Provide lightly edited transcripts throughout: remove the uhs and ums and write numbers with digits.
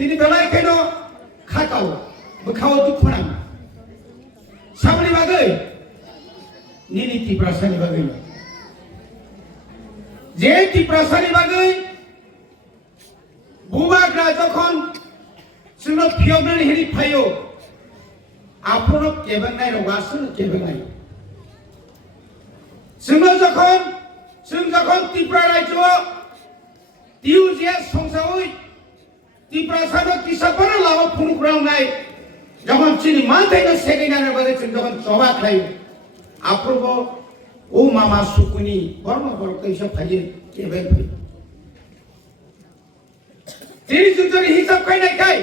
Tini belai keno kakao, bekau tu kunang. Sama ni bagai, nini ti perasaan ni bagai. Je ti perasaan ni bagai, buat raja kon, sunat piawna ni hiri payo. Apa nak kebang nai rawasan kebang nai. Sunat kon ti peraraja, tiu je songsawui, ti perasaan kisah para lawa punuk rau nai. যখন চিনি মাথায় না সেকেন্ডারে বাজেছেন যখন চবা খাই অপূর্ব ও মামা সুকুনি বর্ম বর্ক এইসব খাইয়ে কেবেন ভাই তিনি যুদ্ধের হিসাব খাই না খাই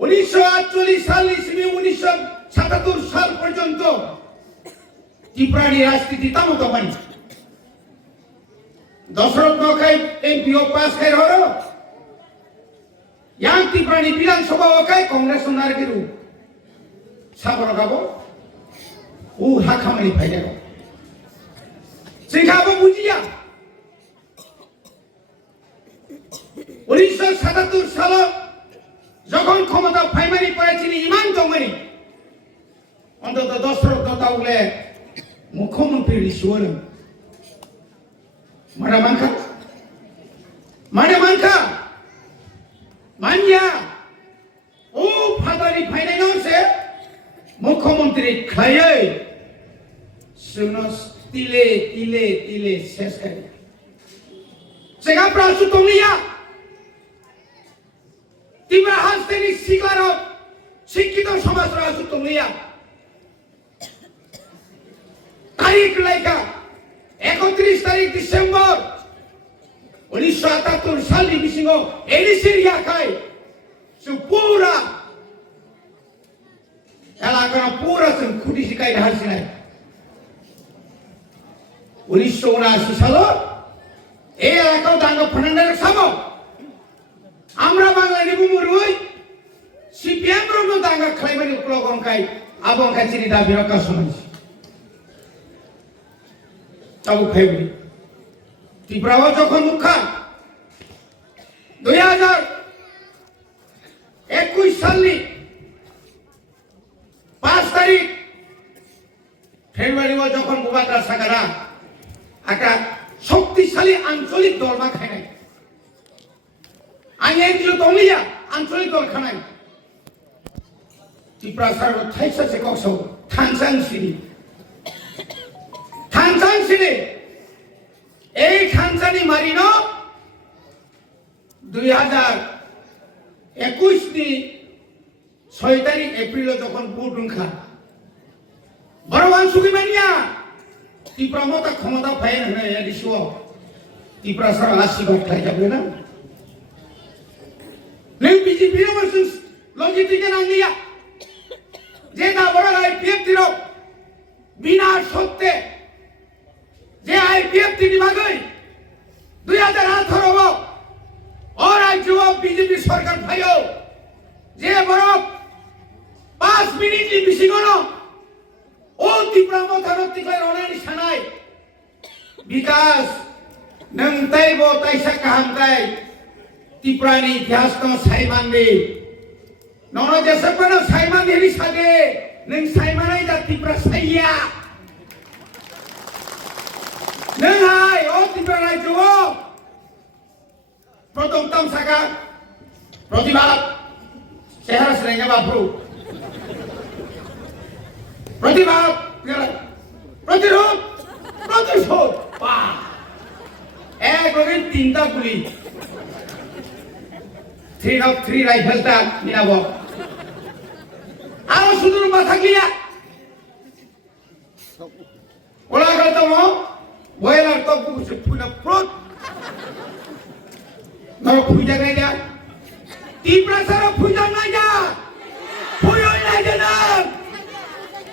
1948 সাল ইসমি 1977 সাল পর্যন্ত ত্রিপুরার রাজনীতি তামতো বানি দশরথ নখাই এমপিও পাস খাই হলো yang Tripura ni bilang coba wakai kongres sonar biru sabar kabo hakamani paida ko sehingga apa bujiya 1977 সালে যখন ক্ষমতা ফাইমানি পড়েছিল ইমান জঙ্গনি অন্তত দশরথ দত্তাউলে মুখ্যমন্ত্রী রিসুয়াল mana manka Manja, oh fatari finance se, mukhomantri khaye, sunos tile ses kari. Sehingga prasu tongia, Tripura hasteni siglaro, sikito somas prasu tongia. Tarik laika, 31 tarik Desember. 1978 সাল di bisingo Elisir kai sepura elakana pura sen khudi sikai dhar sinai 1979 সালে এই এলাকাও দাঙ্গা ফান্ডার সামো আমরা Bangla নিবুমুরুই CPM Rono দাঙ্গা খাইবানি উপলগন kai abong kaciri dabi raka sunai tabu খাইবনি Tripura যখন মুখা 2021 সালে 5 তারিখ ফেব্রুয়ারি যখন বুবাটা সাগারা একটা শক্তিশালী আঞ্চলিক দল মা খায় নাই আইন দিল তমিয়া আঞ্চলিক দল খানাই Tripura সার থাইসা সে কক্স থানসাং সিনি এই খানসানি মারিনো 2021 ni 6 তারিখ এপ্রিল যখন ভোট উনখা বড়বান সুগিমানিয়া Tripura মতা ক্ষমতা পায় না এডিসো Tripura সারা 80 ভোট খাই যাবে না নেই বিজেপি এর ভার্সেস লজিটিকে নাঙ্গিয়া যে দা বড় আইপিএফ দিরো বিনা সত্যে যে আইপিএফ তিনি বাগৈ 2018 और आज जो बीजेपी सरकार भाइयों जे बड़ो 5 मिनट की बिसिगनो ओ Tripura मथानो तिखलाय रनानि सानाय विकास नंगताय बो ताइसा काहामताय Tripura नि इतिहास तो साइमानदे ननो जेसेपनो साइमानदे नि सागे नों साइमानाय जा Tripura साइया नों हाय ओ Tripura रायजो প্রথম তামসাকা প্রতিবাদ চেহারা শ্রেণী বাপু প্রতিবাদ প্রতিরোধ প্রতিশোধ এক ওই তিনটা গুলি 303 রাইফেলটা নিনাব আরো সুদূর মাথা গিয়া ওলা গতম বয়লার তবু ফুনা প্রত Naro puja gaya, Tripura sara puja gaya, puja gaya na,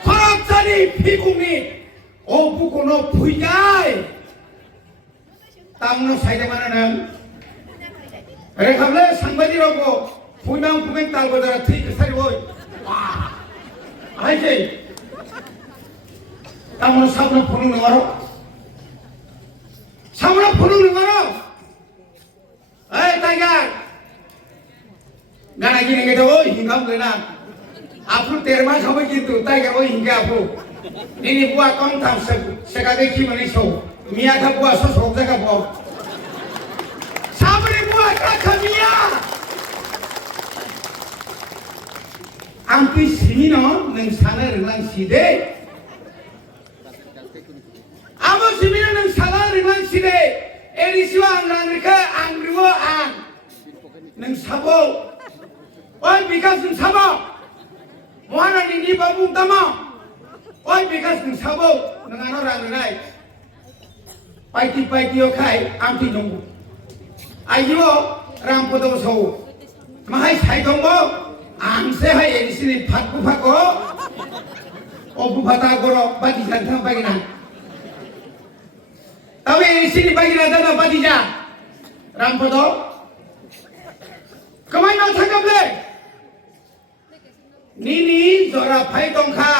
korap sari fikumi, obu kono puja, tamno saja mana na, rekamle sangbadi rogo, puja puja tal bodara ঠিক sari boy, aje, tamno sabna phunu nangaro, sabna phunu nangaro. Hey Tiger, গানা কিনে গেছে ওই হিংগাম না আপু 13 মাস হবে কিন্তু তাই ওই হিংগা আপু নিনি বুয়া কম থাম সেকাকে কি মানে সৌ মিয়া খা বুয়া সব জায়গা বল সাবরে বুয়া কা মিয়া आंखि सिनो नों सानो रोंलांसिदे आबो सिमिनो नों सानो रोंलांसिदे एरिसिवा आं रांरिखो आं रिवो आं नों साबो ओइ बिकास नों साबो महारानी नि बाबु दमा ओइ बिकास नों साबो नों आनो रांरिनाय पाइति ओखाय आंखि दं आइयो रामपदो सौ माहाय साइ दंबो आंसे हाय एरिसिनि फाट बुफाको ओ बुफाता गरो बादि जानथा बागिना तबे एरिसिनि बागिना दाना बादि जा रामपद कमाय न थागबले निनि जरा फाइ दंखा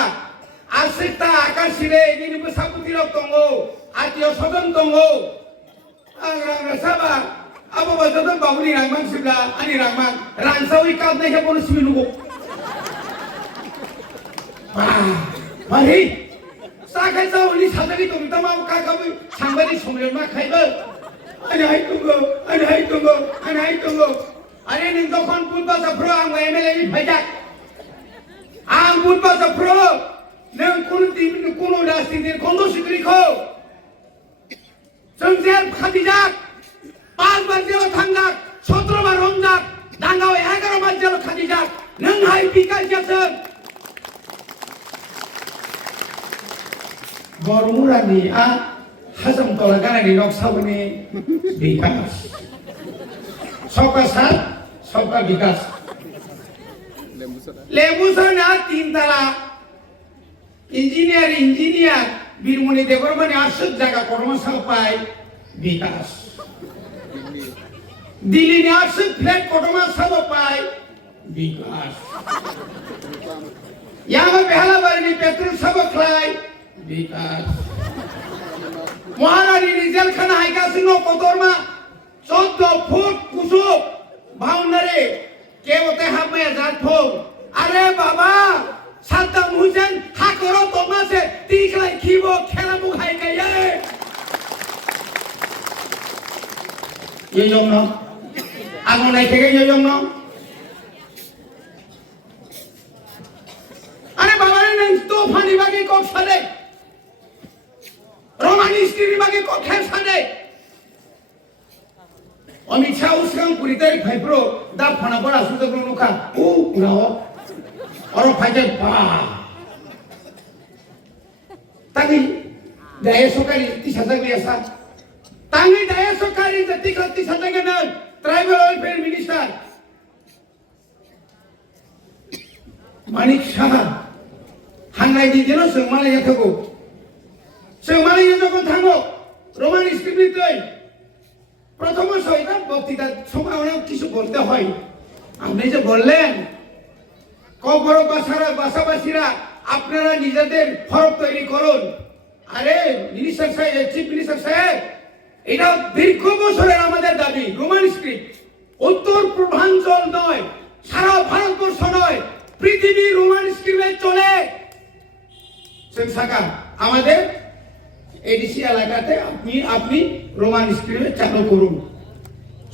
आसिता आकाशिरे निनि बसापुतिराव दंगो आतियो सदन दंगो आं रांगा साबा Apa bahasa tu bawa ni ramang sebelah, ani ramang, rangsau ikat ni siapa pun sembilu. Mari, sakai tahu ni sadari tu kita mau kakamu sambari sembilan mak kaiber. Ani hai tunggu. Ani ni dokon pun bahasa pro ang MLA ni bajak. Ang pun bahasa pro, neng kuno dasi ni kondo sikri ko. Sengsian khadijak. 5 বার jail থাঙ্গাক 17 বার রমজাক দাঙ্গাও 11 বার jail খাদিজাক নং high বিকাশ গেছেন বরমুরানি আ হাজম তলা গানানি নকশাবনি বিকাশ সবকা সাথ সবকা বিকাশ লেবুসনা 3 তালা engineer Birmani দেবরমণি আশুক জায়গা কর্মশালা পায় বিকাশ दिल्ली ने आठ फ्लैट कोटमा सब पाए विकास यहाँ में पहला बार में पेट्रोल सब खाए विकास महारानी रिजल खाना है का सिंह कोतोर में 14 फुट कुसुम बाउंड्री के होते हैं में 1000 फुट अरे बाबा सद्दाम हुसैन हाकरो तोमा से तीख लाई खीबो खेला मुखाई का ये जों ना आगो नाई থেকে ये जों ना अरे बाबा ने तो फानी बाकी को सादे रोमानी स्त्री बाकी को खेल सादे अमित शाह उसकां पुरीते फाइप्रो दा फना बड़ा सुते नुका ओ उराओ और फाइटे बा ताकि दाय सोकारी 30,000 बियासा तांगी दाय सोकारी जति 30,000 के न tribal welfare minister Manik Shah हांगाय दिनो सोंमाले याथगो सोंमाले यजोगो थांगो रोमान स्क्रिप्टनिफ्राय প্রথম সহিতা বক্তৃতা সময় কিছু বলতে হয় আপনি যে বললেন কবর বাসাবাসীরা আপনারা নিজেদের ফরক তৈরি করুন আরে মিনিস্টার সাহেব চিফ মিনিস্টার সাহেব এটা দীর্ঘ বছরের আমাদের দাবি রোমান স্ক্রিপ্ট উত্তর পূর্বাঞ্চল নয় সারা ভারতবর্ষ নয় পৃথিবী রোমান স্ক্রিপ্টে চলে সেন্সাকা আমাদের এডিসি এলাকাতে আপনি রোমান স্ক্রিপ্টে চালু করুন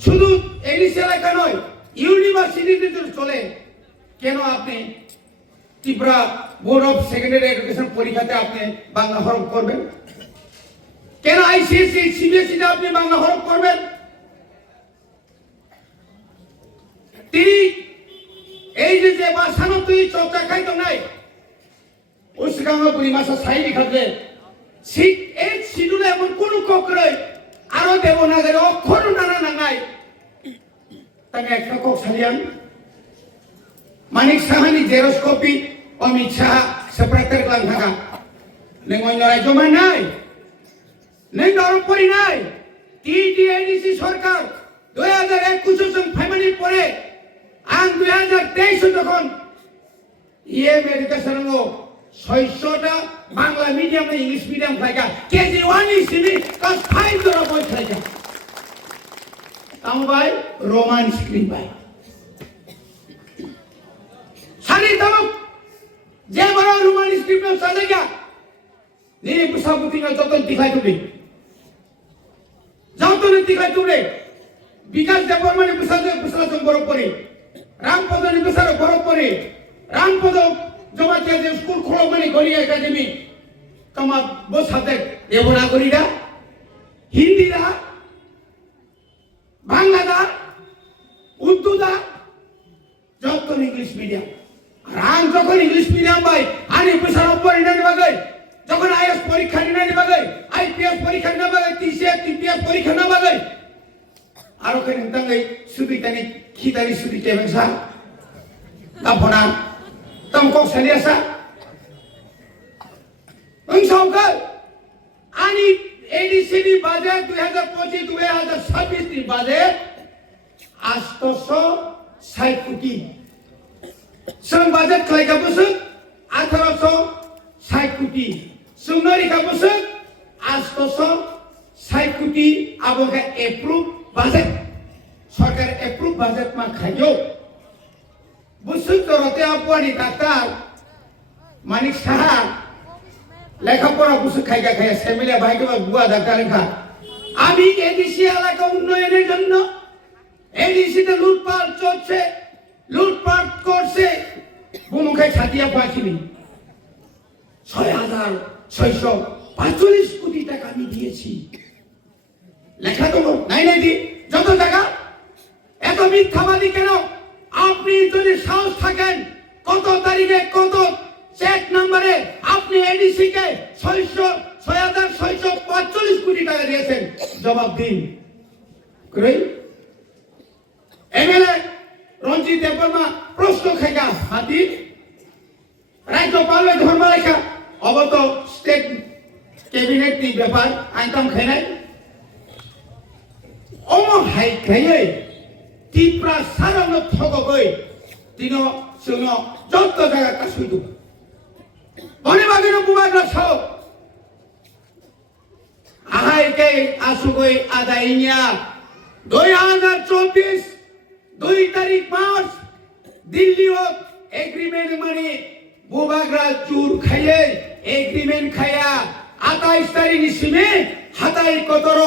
শুধু এডিসি এলাকা নয় ইউনিভার্সিটিতে চলে কেন আপনি Tripura board of secondary education পরীক্ষাতে আপনি বাংলা হরফ করবেন কেন আইসিএসসি সিবিএসসি তে আপনি বাংলা হরফ করবেন তিনি এই যে ভাষানো তুই চর্চা খাইতো নাই ওসকামা পরিমাসা সাইরি খাতে ঠিক এই শিডিউলে এমন কোন ককরে আরো দেবনাগরে অক্ষর নানা নাঙাই তাকে একটা কক সারিয়ান মানিক সাহানি জেরক্স কপি অমিত শাহ সেপারেটর ক্লান থাকা নেঙ্গই রাজ্য মান নাই নেই নরমপুরি নাই টিটিআইডিসি সরকার 2021 জন ফাইমানি পরে আন 2023 যখন ইএম এডুকেশন ও 600টা বাংলা মিডিয়াম ইংলিশ মিডিয়াম খাইকা কেজি 1 ইসিবি ক্লাস 5 ধরা বই খাইকা তাও ভাই রোমান স্ক্রিপ্ট ভাই hari tamuk je baro roman script mein chale gaya ni pusabuti na joton dikhai tuli joton dikhai tuli বিকাশ দেববর্মা পুসালে বরফপরে রামপদ নিবেশার বরফপরে রামপদ জমাতিয়া যে স্কুল খোলো মানে গড়িয়া একাডেমি তোমার বসাতে দেবনাগরীরা হিন্দিরা বাংলাদা উর্দুদা যত ইংলিশ মিডিয়াম আর আম যখন ইংলিশ মিডিয়াম ভাই আনি পুসার উপরে নিয়ে বাগে যখন আইএস পরীক্ষা নিয়ে বাগে আইপিএস পরীক্ষা নিয়ে বাগে টিসিএস টিপিএস পরীক্ষা নিয়ে বাগে Aro kan tentang sudi tani kita ni sudi kebangsa, tapona, tamkok saliasa, engkau kan, ani ADCD budget 2025-2026 ni budget, astoso sai kuti, sang budget kelai kapusuk, 1800 sai kuti, sunari kapusuk, astoso sai kuti, aboga approve budget সরকার approve budget মা খাইও বুঝুন করতে আপনি doctor Manik Saha লেখাপড়া বুঝু খাইগা খাইয়া সেমিলে ভাইকে বুয়া doctor লেখা আমি এডিসি এলাকা উন্নয়নের জন্য এডিসিতে লুটপাট চলছে লুটপাট করছে বুমুখে ছাতিয়া পাইছিনি 6,645 কোটি টাকা আমি দিয়েছি লেখা তো নাই নাই দি যত টাকা এত মিথ্যাবাদী কেন আপনি যদি সাহস থাকেন কত তারিখে কত চেক নম্বরে আপনি এডিসি কে 6,645 কোটি টাকা দিয়েছেন জবাব দিন কই এমএলএ রঞ্জিত দেববর্মা প্রশ্ন খাইগা হাতি রাজ্যপাল ধর্মলেখা অবত স্টেট ক্যাবিনেট নি ব্যাপার আইতাম খাইনাই Omo hai kaya, tipra sarang lo thogo koi, tino suno joto jaga kasuitu. Bani bagi no buat lo sao, ahai kay asu koi ada inya, 2024, 2 tarik March, Delhi o agreement mani bubagra chur kaya, agreement kaya, 28 tarik nisime. হাতাই কতর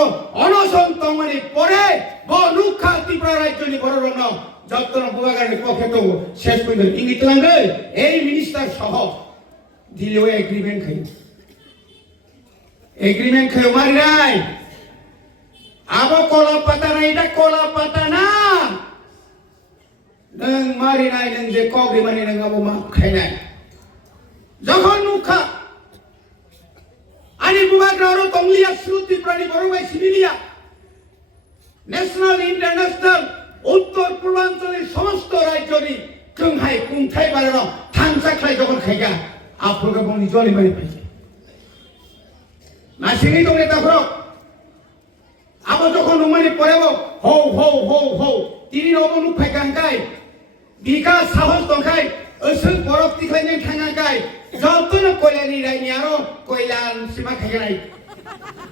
অনশন তমানি পরে বনুখা ত্রিপুরা রাজ্য নি বড়রণ যত্ন বুবাগারের পক্ষে তো শেষ পর্যন্ত ইঙ্গিত লাঙ্গে এই মিনিস্টার সহ দিলেও এগ্রিমেন্ট খাই মারি নাই আবো কলা পাতা না এটা কলা পাতা না নং মারি নাই নং যে কগ্রি মানি নং আবো মা খাই নাই যখন নুখা Ani bubagraro tonglia শ্রুতি প্রাণী বড়বাই সিভিলিয়া ন্যাশনাল ইন্টারন্যাশনাল উত্তর পূর্বাঞ্চলের সমস্ত রাজ্যনি কংহাই কুংথাই বাড়ানো থাংসা খাই যখন খাইগা আপনাকে বনি জলি মারি পাইছে না সিনি তো নেতা করো আবো যখন উমানি পড়েব হৌ হৌ হৌ হৌ তিনি অবনুক খাই কাঙ্কাই বিকাশ সাহস দখাই ওসুন বরফ তিখাইনে ঠাঙ্গাকাই যতন কইলানি রাইনি আরো কইলান সীমা খাইগাই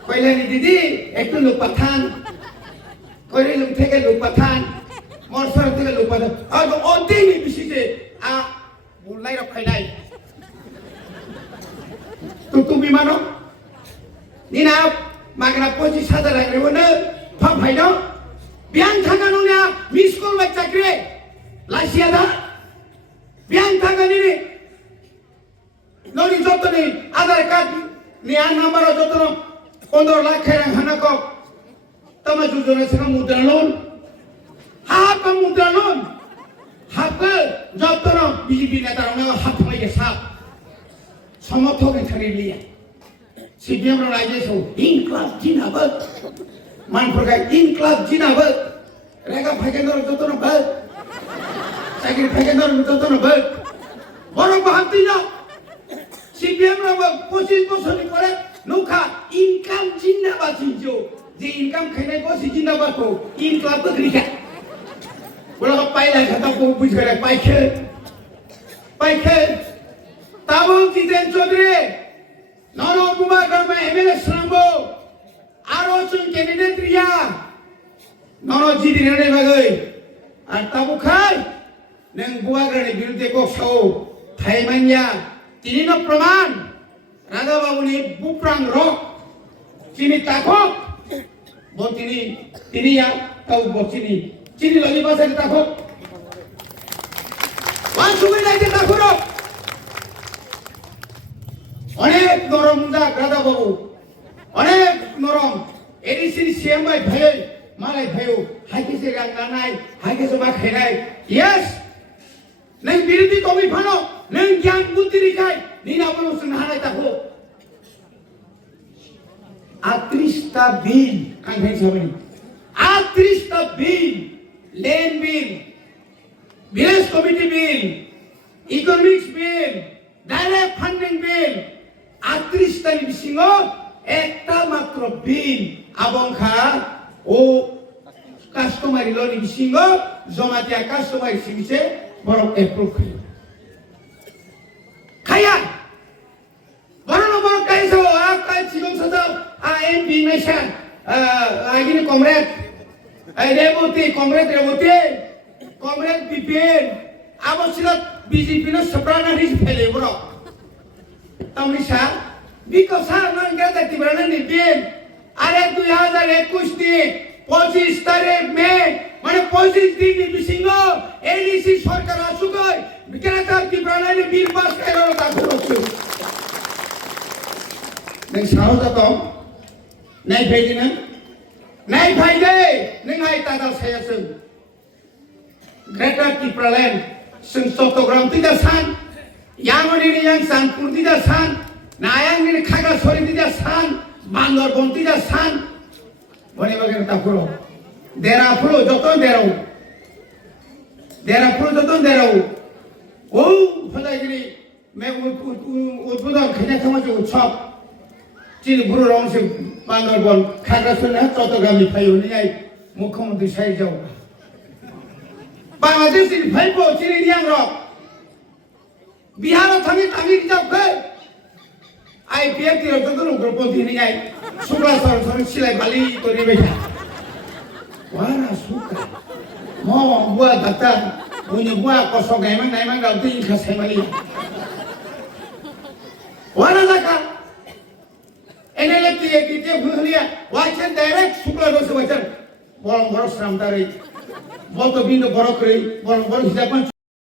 কইলানি দিদি একটু লোক পাঠান কইলে লোক থেকে লোক পাঠান মরসর থেকে লোক পাঠান আর অদিনি বিশিতে আ বললাই রখাইলাই তো তুমি মানো নিনা মাগনা 25,000 রাখবে না ভাব ভাইনো বিয়ান থাকানো না মিস করবে চাকরি লাইসিয়া দা বিয়ান থাকানি ননি যতনি আধার কার্ড নিয়া নাম্বার যতন 15 লাখ খেরা হানাক তমা যোজনা ছিল মুদ্রা লোন হাত মুদ্রা লোন হাত যতন বিজেপি নেতার হাত থামাইকে সাপ সমর্থক ছাড়ি লিয়া সিপিএম রাইজে সব ইনক্লাব জিনাবাদ মানফরগাই ইনক্লাব জিনাবাদ রেগা ফাইকেন্দর যতন বাদ চাকরি ফাইকেন্দর যতন বাদ বড় বাহাতি না সিপিএম রা 25 বছর পরে নৌকা ইনকাম জিন্দাবাদ জিজো যে ইনকাম খাইনে বসি জিন্দাবাদ তো ইনক্লাব তো রিকা বড় পাইলা খাতা কো বুঝরে পাইখে তাবল জিতেন চৌধুরী নন বুবাগ্রামে এমএলএ শ্রাম্বো আরো চুন ক্যান্ডিডেট রিয়া নন জিদি রে বাগৈ আর তাবু খাই neng buagrani biruddhe kok sao thaimanya tinino praman Radha Babu ni buprang rok chini takok bo tini ya tau bo chini lagi basa takok wan sumi lagi takok অনেক নরম মুজাক রাধা বাবু অনেক নরম এডিসির সিএমআই ভাই মালাই ভাইও হাইকেছে গানাই হাইকেছে মা খাইনাই ইয়েস নং বিরোধী কবি ফানো নং জ্ঞান বুদ্ধি রিকাই নিনা বলো সুনহানাই তাকো 38টা বিল আং ভাই সাবনি 38টা বিল লেন bill village committee bill economics bill direct funding bill 38টা বিসিং একটা মাত্র বিল আবংখা ও কাস্টমারি লনি বিসিং জমাতিয়া কাস্টমারি সিংসে বড় এপ্রুভ খায়া বড় কাইসো আকাই চিগম সাজা এমপি মেশন আগিনি কমরেড রেবতী কমরেড বিপিএন আবশ্যক বিজেপি নো সপ্রানা রিজ ফেলে বড় তামনিসা বিকশা নঙ্গা তিবরানা নিবেন আরে 2021 নি 25 তারিখ মে মানে 25 দিন বিসিং এডিসি সরকার আসুগই বিকেরাতার তিবরানা নি বীর বাস কেন তা করছো নেই সারজাত নাই ফাইদিনা নাই ফাইদে নেই আই তাদা সায়াসং greater Tipraland sing Cottogram tidak san, yang ini yang Sanpur tidak san, nayang ini Khagasori tidak san, Bandarban tidak san, boleh bagaimana tak perlu, daerah perlu joton daerah, oh pada ini, udah kerja sama juga chop, jadi buru orang sih Bandarban Khagasori nak Cottogram ni payu ni ay, Mukhamantri saya jauh. Bangladesh এর ভাইপো চিনি নিয়াং rock Bihar থামি তামি যাব কে IPF তি রত তো গ্রুপতি নি I সুরা সর সিলাই বালি তো রে বেটা ওয়ারা সুকা ম বুয়া দাতা উনি বুয়া কস গাইমান নাইমান গাউ তিন খাসাই মালি ওয়ারা জাকা এনএলএফ তি একিতে ভুলিয়া ওয়াচেন ডাইরেক্ট শুক্লা দোষ ওয়াচেন বড় বড় শ্রামদারে বলতো বিন্দু বড় করে বড় হিসাব